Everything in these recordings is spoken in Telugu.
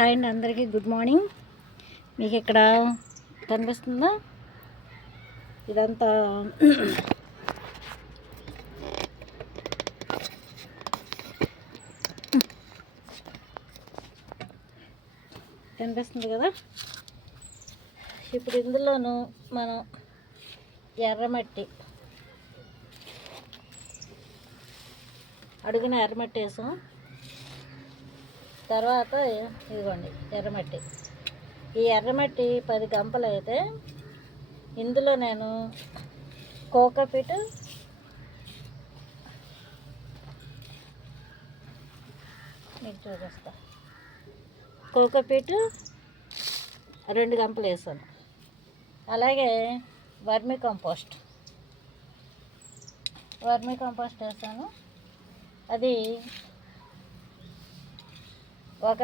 హాయ్ అండి, అందరికీ గుడ్ మార్నింగ్. మీకు ఇక్కడ కనిపిస్తుందా? ఇదంతా కనిపిస్తుంది కదా. ఇప్పుడు ఇందులోనూ మనం ఎర్రమట్టి, అడుగున ఎర్రమట్టి వేసాం. తర్వాత ఇదిగోండి ఎర్రమట్టి. ఈ ఎర్రమట్టి 10 గంపలు అయితే ఇందులో నేను కోకోపీట్, మీకు చూపిస్తా, కోకోపీట్ 2 గంపలు వేసాను. అలాగే వర్మీ కంపోస్ట్ వేసాను. అది ఒక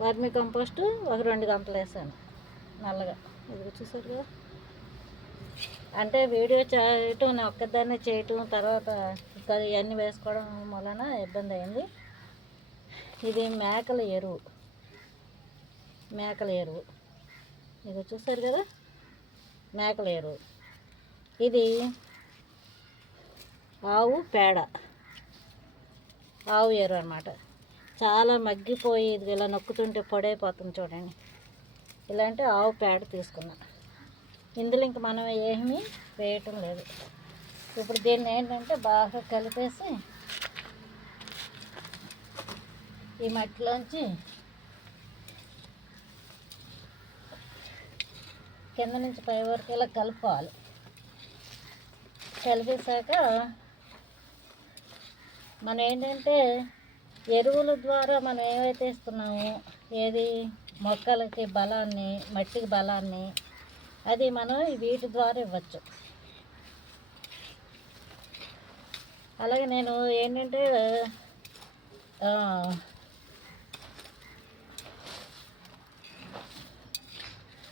వర్మీ కంపోస్ట్ 2 గంపలు వేసాను నల్లగా. ఇది చూసారు కదా. అంటే వీడియో చేయటం నేను ఒక్కదాన్నే చేయటం, తర్వాత ఇవన్నీ వేసుకోవడం వలన ఇబ్బంది అయింది. ఇది మేకల ఎరువు ఇది చూసారు కదా, మేకల ఎరువు. ఇది ఆవు పేడ, ఆవు ఎరువు అన్నమాట. చాలా మగ్గిపోయి ఇది ఇలా నొక్కుతుంటే పొడైపోతుంది చూడండి. ఇలాంటి ఆవు పేడ తీసుకున్నా. ఇందులో ఇంక మనం ఏమీ వేయటం లేదు. ఇప్పుడు దీన్ని ఏంటంటే బాగా కలిపేసి ఈ మట్టిలోంచి కింద నుంచి పై వరకు ఇలా కలుపుకోవాలి. కలిపేశాక మనం ఏంటంటే ఎరువుల ద్వారా మనం ఏవైతే ఇస్తున్నామో, ఏది మొక్కలకి బలాన్ని, మట్టికి బలాన్ని, అది మనం వీటి ద్వారా ఇవ్వచ్చు. అలాగే నేను ఏంటంటే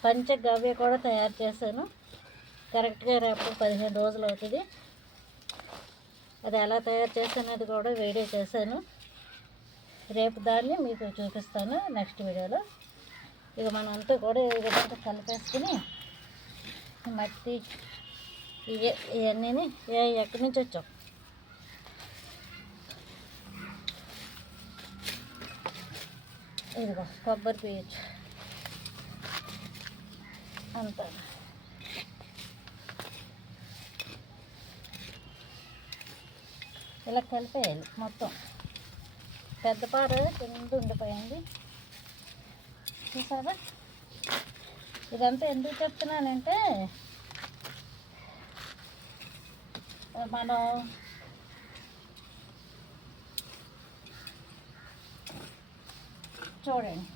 పంచగవ్య కూడా తయారు చేశాను. కరెక్ట్గా రేపు 15 రోజులు అవుతుంది. అది ఎలా తయారు చేశానది కూడా వీడియో చేశాను. రేపు దాన్ని మీకు చూపిస్తాను నెక్స్ట్ వీడియోలో. ఇక మనం అంతా కూడా ఈ విధంగా కలిపేసుకుని మట్టి ఇవన్నీ ఎక్కడి నుంచి వచ్చాం, ఇదిగో కొబ్బరి పీచు అంతా ఇలా కలిపేయాలి మొత్తం. పెద్ద పార కింద ఉండిపోయింది చూసారా. ఇదంతా ఎందుకు చెప్తున్నానంటే మనం చూడండి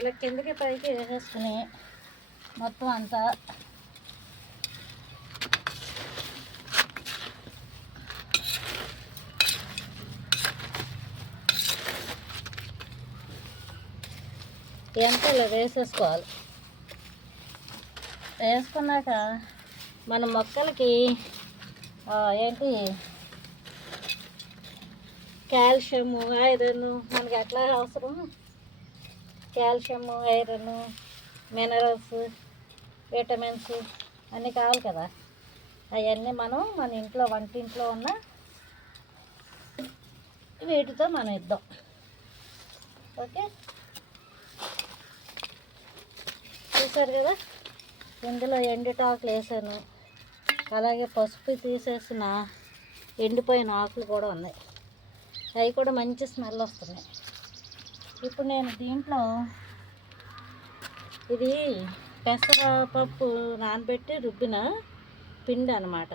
ఇలా కిందకి పైకి వేసేసుకుని మొత్తం అంతా ఎంత ఇలా వేసేసుకోవాలి. వేసుకున్నాక మన మొక్కలకి ఏంటి కాల్షియము, ఐరన్ మనకి ఎట్లా అవసరం, కాల్షియము, ఐరన్, మినరల్స్, విటమిన్స్ అన్నీ కావాలి కదా. అవన్నీ మనం మన ఇంట్లో వంటింట్లో ఉన్న వీటితో మనం ఇద్దాం. ఓకే, చూసారు కదా. ఇందులో ఎండుటాకులు వేసాను. అలాగే పసుపు తీసేసిన ఎండిపోయిన ఆకులు కూడా ఉన్నాయి. అవి కూడా మంచి స్మెల్ వస్తున్నాయి. ఇప్పుడు నేను దీంట్లో ఇది పెసరపప్పు నానబెట్టి రుబ్బిన పిండి అన్నమాట.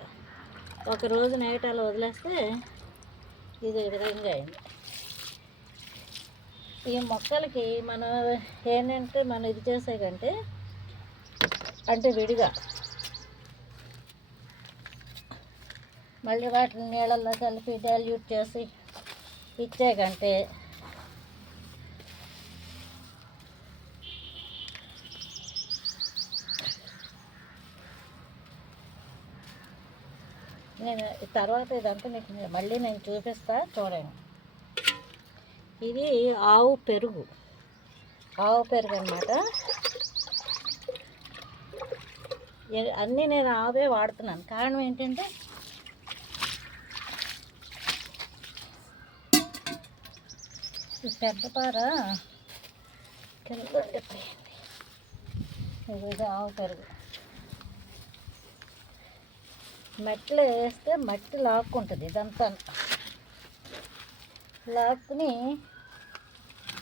ఒకరోజు నైట్ అలా వదిలేస్తే ఇది ఈ విధంగా అయింది. ఈ మొక్కలకి మనం ఏంటంటే మనం ఇది చేసే కంటే అంటే విడిగా మళ్ళీ వాటిని నీళ్ళల్లో కలిపి డైల్యూట్ చేసి ఇచ్చే కంటే నేను తర్వాత ఇదంతా మీకు మళ్ళీ నేను చూపిస్తా చూడండి. ఇది ఆవు పెరుగు అన్నమాట. అన్నీ నేను ఆవే వాడుతున్నాను. కారణం ఏంటంటే ఈ పెద్ద పార కింద ఉండిపోయింది. ఇది ఆవు పెరుగు. మట్టిలో వేస్తే మట్టి లాక్కుంటుంది. ఇదంతా లాక్కుని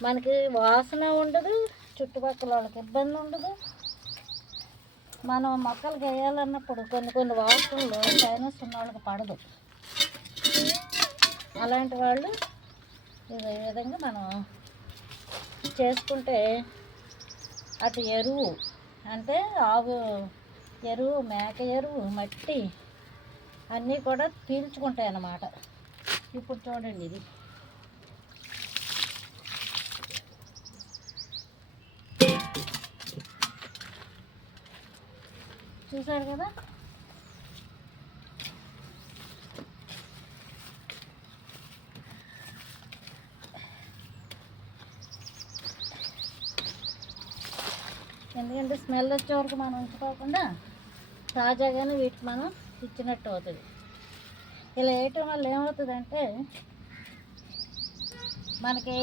మనకి వాసన ఉండదు, చుట్టుపక్కల వాళ్ళకి ఇబ్బంది ఉండదు. మనం మొక్కలు వేయాలన్నప్పుడు కొన్ని వాసనలు సైనస్ ఉన్న వాళ్ళకి పడదు. అలాంటి వాళ్ళు ఈ విధంగా మనం చేసుకుంటే అటు ఎరువు అంటే ఆవు ఎరువు, మేక ఎరువు, మట్టి అన్నీ కూడా పీల్చుకుంటాయి అన్నమాట. ఇప్పుడు చూడండి, ఇది చూసారు కదా. ఎందుకంటే స్మెల్ వచ్చే వరకు మనం ఉంచుకోకుండా తాజాగానే వీటికి మనం ఇచ్చినట్టు అవుతుంది. ఇలా వేయటం వల్ల ఏమవుతుందంటే మనకి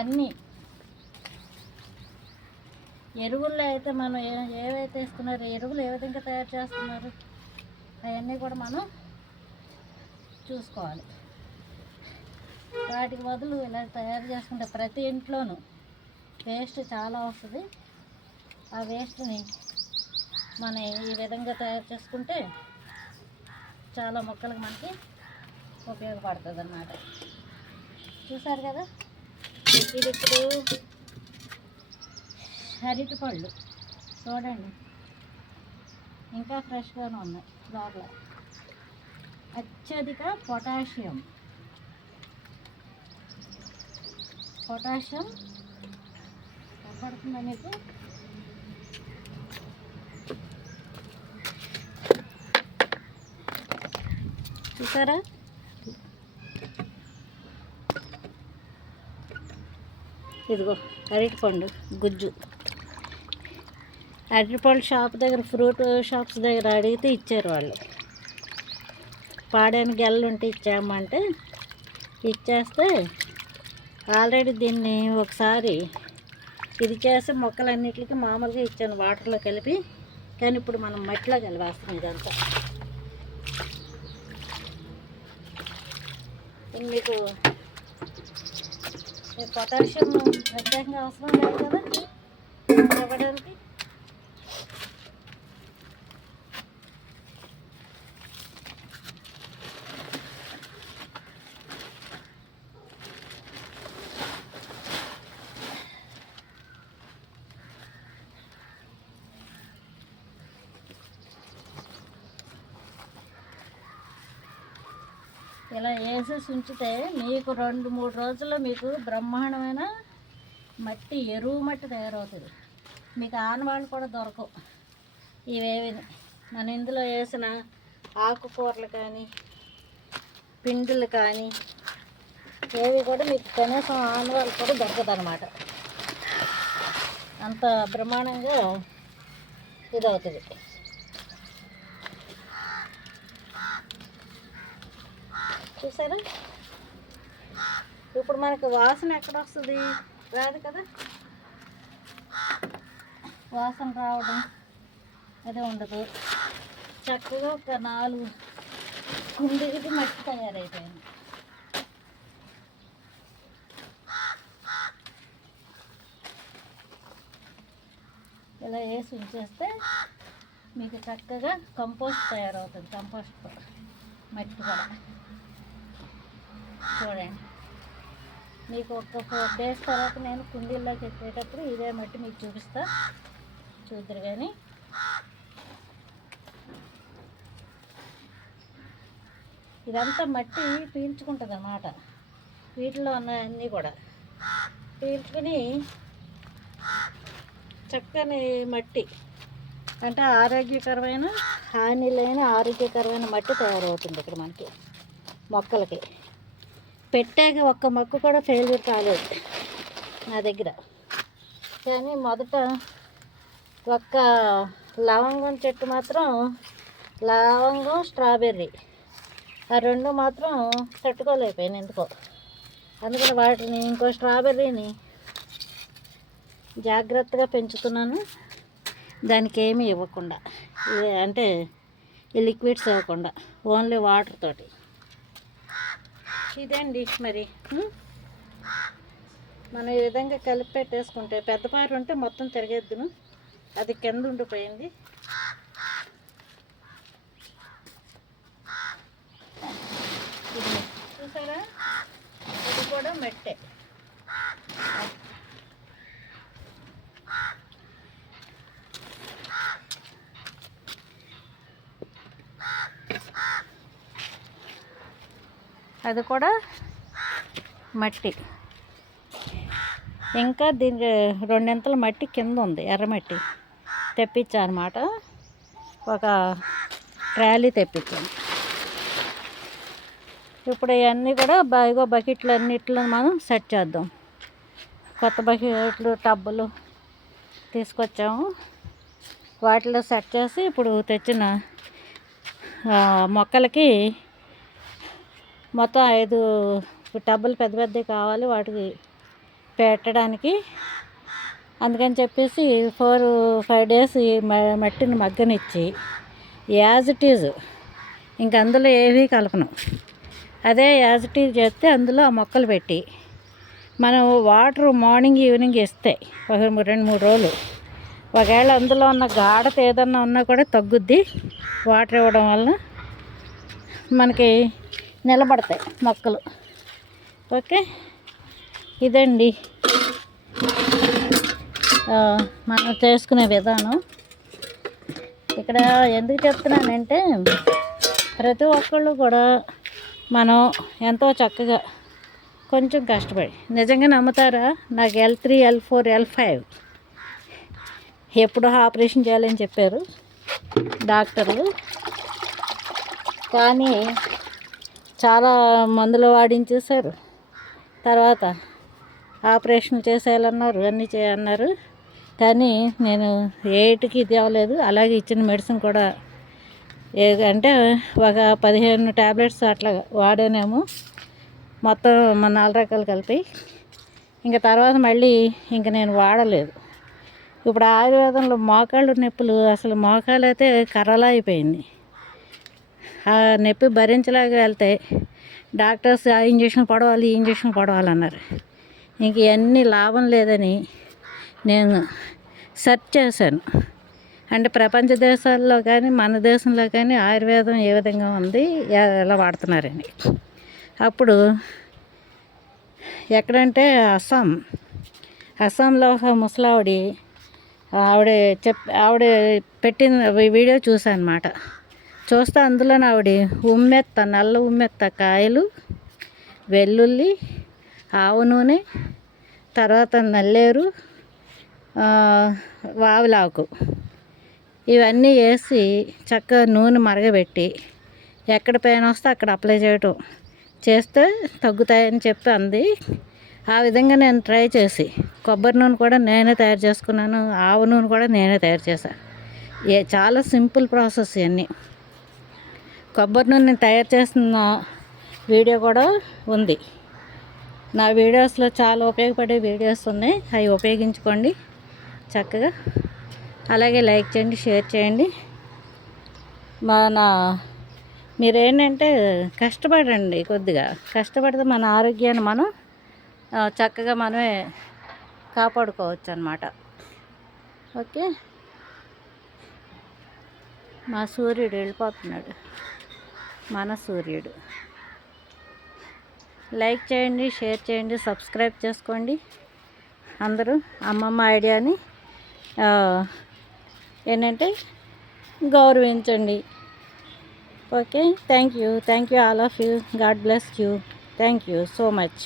అన్నీ ఎరువుల్లో అయితే మనం ఏవైతే ఇస్తున్నారు, ఎరువులు ఏ విధంగా తయారు చేస్తున్నారు అవన్నీ కూడా మనం చూసుకోవాలి. వాటికి బదులు ఇలా తయారు చేసుకుంటే ప్రతి ఇంట్లోనూ వేస్ట్ చాలా వస్తుంది. ఆ వేస్ట్ని మనం ఈ విధంగా తయారు చేసుకుంటే చాలా మొక్కలకు మనకి ఉపయోగపడుతుంది అన్నమాట. చూసారు కదా. ఇది ఇప్పుడు అరటి పళ్ళు చూడండి, ఇంకా ఫ్రెష్గానే ఉన్నాయి. లోపల అత్యధిక పొటాషియం పడుతుందా మీకు? చూసారా. ఇదిగో అరటిపండు గుజ్జు. అరటిపళ్ళు షాప్ దగ్గర, ఫ్రూట్ షాప్స్ దగ్గర అడిగితే ఇచ్చారు వాళ్ళు. పాడైన గెల్లు ఉంటే ఇచ్చామంటే ఇచ్చేస్తే ఆల్రెడీ దీన్ని ఒకసారి ఇది చేసి మొక్కలన్నిటికీ మామూలుగా ఇచ్చాను వాటర్లో కలిపి. కానీ ఇప్పుడు మనం మట్టిలో కలిపేస్తాం. ఇదంతా మీకు పొటాషియం ప్రత్యేకంగా అవసరం లేదు కదా ఇవ్వడానికి. ఇలా వేసేసి ఉంచితే మీకు 2-3 రోజుల్లో మీకు బ్రహ్మాండమైన మట్టి, ఎరువు మట్టి తయారవుతుంది. మీకు ఆనవాళ్ళు కూడా దొరకవు. ఇవేవి మన ఇందులో వేసిన ఆకుకూరలు కానీ పిండిలు కానీ ఏవి కూడా మీకు కనీసం ఆనవాళ్ళు కూడా దొరకదు అన్నమాట. అంత బ్రహ్మాండంగా ఇదవుతుంది. చూసారా. ఇప్పుడు మనకు వాసన ఎక్కడ వస్తుంది? రాదు కదా. వాసన రావడం అదే ఉండదు. చక్కగా ఒక 4 కుండీకి మట్టి తయారైపోయింది. ఇలా వేసి ఉంచేస్తే మీకు చక్కగా కంపోస్ట్ తయారవుతుంది. కంపోస్ట్ మట్టి కూడా చూడండి. మీకు ఒక 4 days తర్వాత నేను కుండీల్లోకి ఎత్తేటప్పుడు ఇదే మట్టి మీకు చూపిస్తా, చూద్దరు. కానీ ఇదంతా మట్టి పీల్చుకుంటుంది అన్నమాట. వీటిలో ఉన్న అన్నీ కూడా పీల్చుకుని చక్కని మట్టి అంటే ఆరోగ్యకరమైన హాని లేని ఆరోగ్యకరమైన మట్టి తయారవుతుంది ఇక్కడ మనకి మొక్కలకి. పెట్టాక ఒక్క మొక్క కూడా ఫెయిల్యూర్ కాలేదు నా దగ్గర. కానీ మొదట ఒక్క లవంగం చెట్టు మాత్రం, లవంగం స్ట్రాబెర్రీ ఆ రెండు మాత్రం తట్టుకోలేకపోయాను ఎందుకో. అందుకని వాటిని ఇంకో స్ట్రాబెర్రీని జాగ్రత్తగా పెంచుతున్నాను, దానికి ఏమీ ఇవ్వకుండా, అంటే ఈ లిక్విడ్స్ ఇవ్వకుండా ఓన్లీ వాటర్ తోటి. ఇదండి మరి మనం ఈ విధంగా కలిపి పెట్టేసుకుంటే, పెద్దపారు ఉంటే మొత్తం తిరిగేద్దును, అది కింద ఉండిపోయింది. చూసారా, ఇది కూడా మట్టే. అది కూడా మట్టి. ఇంకా దీనికి రెండింతల మట్టి కింద ఉంది, ఎర్రమట్టి తెప్పించాను అన్నమాట. ఒక ట్రాలీ తెప్పించాను. ఇప్పుడు ఇవన్నీ కూడా బాగా బకెట్లు అన్నిట్లో మనం సెట్ చేద్దాం. కొత్త బకెట్లు టబ్బులు తీసుకొచ్చాము, వాటిలో సెట్ చేసి ఇప్పుడు తెచ్చిన మొక్కలకి మొత్తం 5 టబ్బులు పెద్ద పెద్దవి కావాలి వాటికి పెట్టడానికి. అందుకని చెప్పేసి 4-5 డేస్ ఈ మట్టిని మగ్గనిచ్చి యాజ్ ఇట్ ఈజ్, ఇంక అందులో ఏవీ కలపను, అదే యాజ్ ఇట్ ఈజ్ చేస్తే అందులో ఆ మొక్కలు పెట్టి మనం వాటర్ మార్నింగ్ ఈవినింగ్ ఇస్తే ఒక 2-3 రోజులు, ఒకవేళ అందులో ఉన్న గాఢత ఏదన్నా ఉన్నా కూడా తగ్గుద్ది. వాటర్ ఇవ్వడం వలన మనకి నిలబడతాయి మొక్కలు. ఓకే, ఇదండి మనం చేసుకునే విధానం. ఇక్కడ ఎందుకు చెప్తున్నానంటే, ప్రతి ఒక్కళ్ళు కూడా మనం ఎంతో చక్కగా కొంచెం కష్టపడి, నిజంగా నమ్ముతారా, నాకు L3, L4, L5 ఎప్పుడో ఆపరేషన్ చేయాలని చెప్పారు డాక్టర్లు. కానీ చాలా మందులు వాడించేశారు, తర్వాత ఆపరేషన్ చేసేయాలన్నారు, అన్నీ చేయన్నారు. కానీ నేను ఏటికి ఇది అవ్వలేదు. అలాగే ఇచ్చిన మెడిసిన్ కూడా అంటే ఒక 15 ట్యాబ్లెట్స్ అట్లా వాడానేమో, మొత్తం మన 4 రకాలు కలిపి. ఇంకా తర్వాత మళ్ళీ ఇంక నేను వాడలేదు. ఇప్పుడు ఆయుర్వేదంలో మోకాళ్ళు నొప్పులు, అసలు మోకాలు అయితే కర్రలా అయిపోయింది. ఆ నొప్పి భరించలేక వెళ్తే డాక్టర్స్ ఆ ఇంజక్షన్ పడవాలి, ఈ ఇంజక్షన్ పడవాలన్నారు. ఇంక ఇవన్నీ లాభం లేదని నేను సెర్చ్ చేశాను. అంటే ప్రపంచ దేశాల్లో కానీ మన దేశంలో కానీ ఆయుర్వేదం ఏ విధంగా ఉంది, ఎలా వాడుతున్నారని. అప్పుడు ఎక్కడంటే అస్సాంలో ఒక ఆవిడ పెట్టిన వీడియో చూసాను అన్నమాట. చూస్తే అందులో ఆవిడ నల్ల ఉమ్మెత్త కాయలు, వెల్లుల్లి, ఆవు నూనె, తర్వాత నల్లేరు, వావిలాకు ఇవన్నీ వేసి చక్కగా నూనె మరగబెట్టి ఎక్కడ పెయిన్ వస్తే అక్కడ అప్లై చేయటం చేస్తే తగ్గుతాయని చెప్పి అంది. ఆ విధంగా నేను ట్రై చేసి కొబ్బరి నూనె కూడా నేనే తయారు చేసుకున్నాను, ఆవు నూనె కూడా నేనే తయారు చేశాను. చాలా సింపుల్ ప్రాసెస్ ఇవన్నీ. కొబ్బరి నూనె తయారు చేస్తున్న వీడియో కూడా ఉంది నా వీడియోస్లో. చాలా ఉపయోగపడే వీడియోస్ ఉన్నాయి, అవి ఉపయోగించుకోండి చక్కగా. అలాగే లైక్ చేయండి, షేర్ చేయండి. మీరేంటంటే కష్టపడండి, కొద్దిగా కష్టపడితే మన ఆరోగ్యాన్ని మనం చక్కగా మనమే కాపాడుకోవచ్చు అన్నమాట. ఓకే, మా సూర్యుడు వెళ్ళిపోతున్నాడు, మన సూర్యుడు. లైక్ చేయండి, షేర్ చేయండి, సబ్స్క్రైబ్ చేసుకోండి. అందరూ అమ్మమ్మ ఐడియాని ఏంటంటే గౌరవించండి. Okay, thank you all of you. God bless you. Thank you so much.